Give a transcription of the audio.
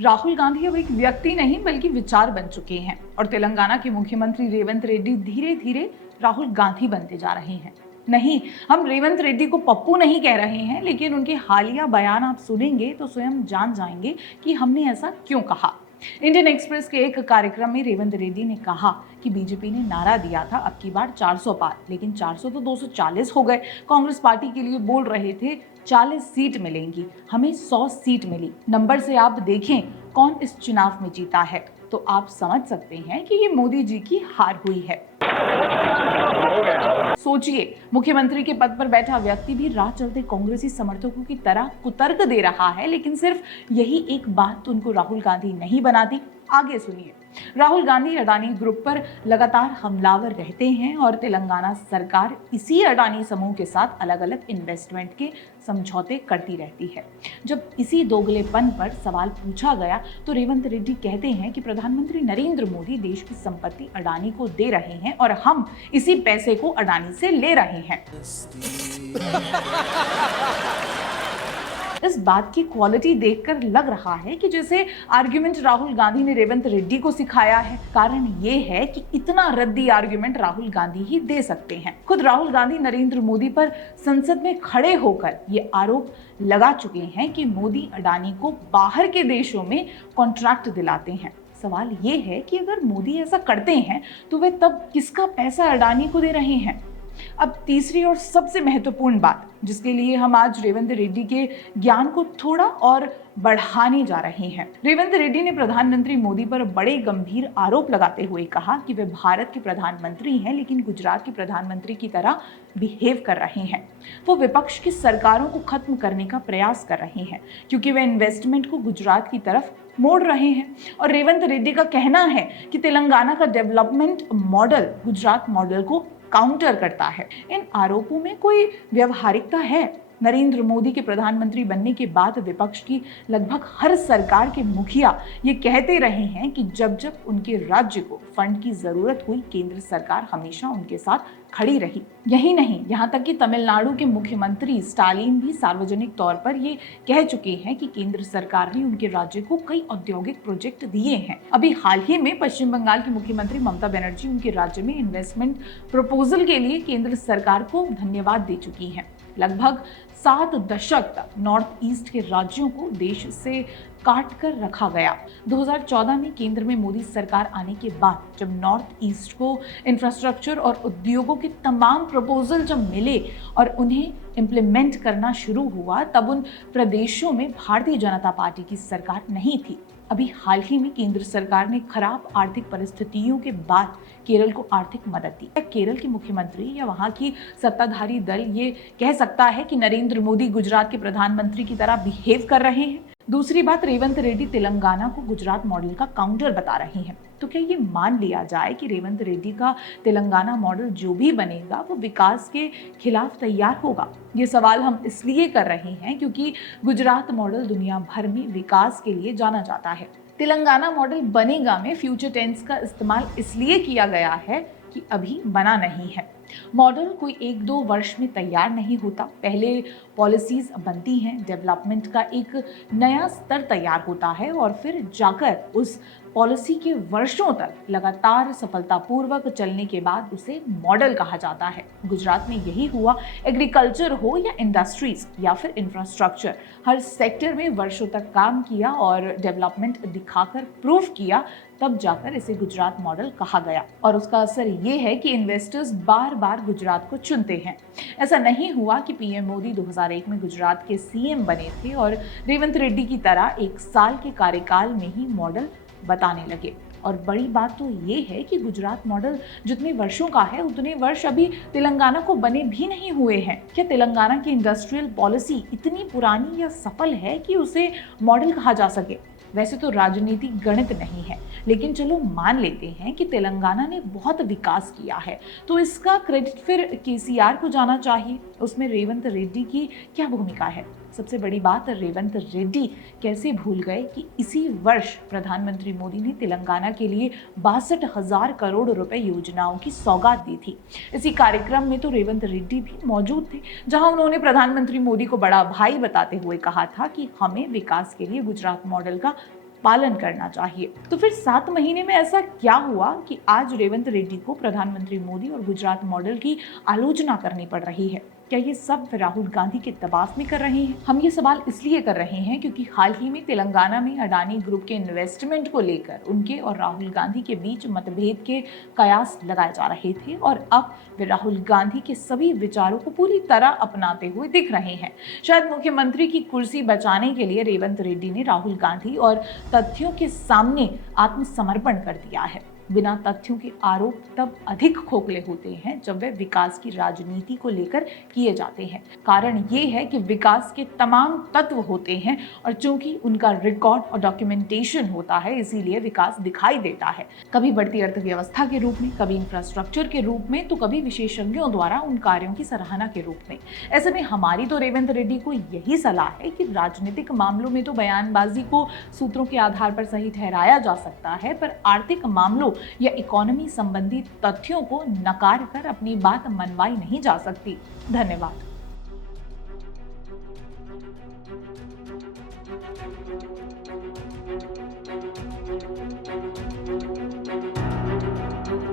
राहुल गांधी अब एक व्यक्ति नहीं बल्कि विचार बन चुके हैं और तेलंगाना के मुख्यमंत्री रेवंत रेड्डी धीरे धीरे राहुल गांधी बनते जा रहे हैं। नहीं, हम रेवंत रेड्डी को पप्पू नहीं कह रहे हैं, लेकिन उनके हालिया बयान आप सुनेंगे तो स्वयं जान जाएंगे कि हमने ऐसा क्यों कहा। इंडियन एक्सप्रेस के एक कार्यक्रम में रेवंत रेड्डी ने कहा कि बीजेपी ने नारा दिया था अब की बार 400 पार, लेकिन 400 तो 240 हो गए। कांग्रेस पार्टी के लिए बोल रहे थे 40 सीट मिलेंगी, हमें 100 सीट मिली। नंबर से आप देखें कौन इस चुनाव में जीता है तो आप समझ सकते हैं कि ये मोदी जी की हार हुई है। सोचिए, मुख्यमंत्री के पद पर बैठा व्यक्ति भी राह चलते कांग्रेसी समर्थकों की तरह कुतर्क दे रहा है, लेकिन सिर्फ यही एक बात तो उनको राहुल गांधी नहीं बनाती। आगे सुनिए। राहुल गांधी अडानी ग्रुप पर लगातार हमलावर रहते हैं और तेलंगाना सरकार इसी अडानी समूह के साथ अलग अलग इन्वेस्टमेंट के समझौते करती रहती है। जब इसी दोगलेपन पर सवाल पूछा गया तो रेवंत रेड्डी कहते हैं कि प्रधानमंत्री नरेंद्र मोदी देश की संपत्ति अडानी को दे रहे हैं और हम इसी पैसे को अडानी से ले रहे हैं। इस बात की क्वालिटी देखकर लग रहा है कि जैसे आर्गुमेंट राहुल गांधी ने रेवंत रेड्डी को सिखाया है। कारण ये है कि इतना रद्दी आर्गुमेंट राहुल गांधी ही दे सकते हैं। खुद राहुल गांधी नरेंद्र मोदी पर संसद में खड़े होकर ये आरोप लगा चुके हैं कि मोदी अडानी को बाहर के देशों में कॉन्ट्रैक्ट दिलाते हैं। सवाल ये है कि अगर मोदी ऐसा करते हैं तो वे तब किसका पैसा अडानी को दे रहे हैं। अब तीसरी और सबसे महत्वपूर्ण बात, जिसके लिए हम आज रेवंत रेड्डी के ज्ञान को थोड़ा और बढ़ाने जा रहे हैं। रेवंत रेड्डी ने प्रधानमंत्री मोदी पर बड़े गंभीर आरोप लगाते हुए कहा कि वे भारत के प्रधानमंत्री हैं लेकिन गुजरात के प्रधानमंत्री की तरह बिहेव कर रहे हैं। वो विपक्ष की सरकारों को खत्म करने का प्रयास कर रहे हैं क्योंकि वे इन्वेस्टमेंट को गुजरात की तरफ मोड़ रहे हैं। और रेवंत रेड्डी का कहना है कि तेलंगाना का डेवलपमेंट मॉडल गुजरात मॉडल को काउंटर करता है। इन आरोपों में कोई व्यवहारिकता है? नरेंद्र मोदी के प्रधानमंत्री बनने के बाद विपक्ष की लगभग हर सरकार के मुखिया ये कहते रहे हैं कि जब जब उनके राज्य को फंड की जरूरत हुई केंद्र सरकार हमेशा उनके साथ खड़ी रही। यही नहीं, यहाँ तक कि तमिलनाडु के मुख्यमंत्री स्टालिन भी सार्वजनिक तौर पर ये कह चुके हैं कि केंद्र सरकार ने उनके राज्य को कई औद्योगिक प्रोजेक्ट दिए हैं। अभी हाल ही में पश्चिम बंगाल की मुख्यमंत्री ममता बनर्जी उनके राज्य में इन्वेस्टमेंट प्रपोजल के लिए केंद्र सरकार को धन्यवाद दे चुकी हैं। लगभग 7 दशक तक नॉर्थ ईस्ट के राज्यों को देश से काट कर रखा गया। 2014 में केंद्र में मोदी सरकार आने के बाद जब नॉर्थ ईस्ट को इंफ्रास्ट्रक्चर और उद्योगों के तमाम प्रपोजल जब मिले और उन्हें इम्प्लीमेंट करना शुरू हुआ, तब उन प्रदेशों में भारतीय जनता पार्टी की सरकार नहीं थी। अभी हाल ही में केंद्र सरकार ने खराब आर्थिक परिस्थितियों के बाद केरल को आर्थिक मदद दी। केरल के मुख्यमंत्री या वहां की सत्ताधारी दल ये कह सकता है कि नरेंद्र मोदी गुजरात के प्रधानमंत्री की तरह बिहेव कर रहे हैं। दूसरी बात, रेवंत रेड्डी तेलंगाना को गुजरात मॉडल का काउंटर बता रहे हैं। तो क्या ये मान लिया जाए कि रेवंत रेड्डी का तेलंगाना मॉडल जो भी बनेगा वो विकास के खिलाफ तैयार होगा? ये सवाल हम इसलिए कर रहे हैं क्योंकि गुजरात मॉडल दुनिया भर में विकास के लिए जाना जाता है। तेलंगाना मॉडल बनेगा में फ्यूचर टेंस का इस्तेमाल इसलिए किया गया है कि अभी बना नहीं है। मॉडल कोई 1-2 वर्ष में तैयार नहीं होता। पहले पॉलिसीज बनती हैं, डेवलपमेंट का एक नया स्तर तैयार होता है और फिर जाकर उस पॉलिसी के वर्षों तक लगातार सफलतापूर्वक चलने के बाद उसे मॉडल कहा जाता है। गुजरात में यही हुआ। एग्रीकल्चर हो या इंडस्ट्रीज या फिर इंफ्रास्ट्रक्चर, हर सेक्टर में वर्षों तक काम किया और डेवलपमेंट दिखाकर प्रूव किया, तब जाकर इसे गुजरात मॉडल कहा गया। और उसका असर ये है कि इन्वेस्टर्स बार बार गुजरात को चुनते हैं। ऐसा नहीं हुआ कि पीएम मोदी 2001 में गुजरात के सीएम बने थे और रेवंत रेड्डी की तरह 1 साल के कार्यकाल में ही मॉडल बताने लगे। और बड़ी बात तो ये है कि गुजरात मॉडल जितने वर्षों का है उतने वर्ष अभी तेलंगाना को बने भी नहीं हुए हैं। क्या तेलंगाना की इंडस्ट्रियल पॉलिसी इतनी पुरानी या सफल है कि उसे मॉडल कहा जा सके? वैसे तो राजनीतिक गणित नहीं है, लेकिन चलो मान लेते हैं कि तेलंगाना ने बहुत विकास किया है, तो इसका क्रेडिट फिर केसीआर को जाना चाहिए। उसमें रेवंत रेड्डी की क्या भूमिका है? सबसे बड़ी बात, रेवंत रेड्डी कैसे भूल गए कि इसी वर्ष प्रधानमंत्री मोदी ने तेलंगाना के लिए 62,000 करोड़ रुपए योजनाओं की सौगात दी थी। इसी कार्यक्रम में तो रेवंत रेड्डी भी मौजूद थे, जहां उन्होंने प्रधानमंत्री मोदी को बड़ा भाई बताते हुए कहा था कि हमें विकास के लिए गुजरात मॉडल का पालन करना चाहिए। तो फिर 7 महीने में ऐसा क्या हुआ कि आज रेवंत रेड्डी को प्रधानमंत्री मोदी और गुजरात मॉडल की आलोचना करनी पड़ रही है? क्या ये सब राहुल गांधी के दबाव में कर रहे हैं? हम ये सवाल इसलिए कर रहे हैं क्योंकि हाल ही में तेलंगाना में अडानी ग्रुप के इन्वेस्टमेंट को लेकर उनके और राहुल गांधी के बीच मतभेद के कयास लगाए जा रहे थे और अब वे राहुल गांधी के सभी विचारों को पूरी तरह अपनाते हुए दिख रहे हैं। शायद मुख्यमंत्री की कुर्सी बचाने के लिए रेवंत रेड्डी ने राहुल गांधी और तथ्यों के सामने आत्मसमर्पण कर दिया है। बिना तथ्यों के आरोप तब अधिक खोखले होते हैं जब वे विकास की राजनीति को लेकर किए जाते हैं। कारण ये है कि विकास के तमाम तत्व होते हैं और चूंकि उनका रिकॉर्ड और डॉक्यूमेंटेशन होता है, इसीलिए विकास दिखाई देता है, कभी बढ़ती अर्थव्यवस्था के रूप में, कभी इंफ्रास्ट्रक्चर के रूप में, तो कभी विशेषज्ञों द्वारा उन कार्यों की सराहना के रूप में। ऐसे में हमारी तो रेवंत रेड्डी को यही सलाह है कि राजनीतिक मामलों में तो बयानबाजी को सूत्रों के आधार पर सही ठहराया जा सकता है, पर आर्थिक मामलों या इकोनॉमी संबंधी तथ्यों को नकार कर अपनी बात मनवाई नहीं जा सकती। धन्यवाद।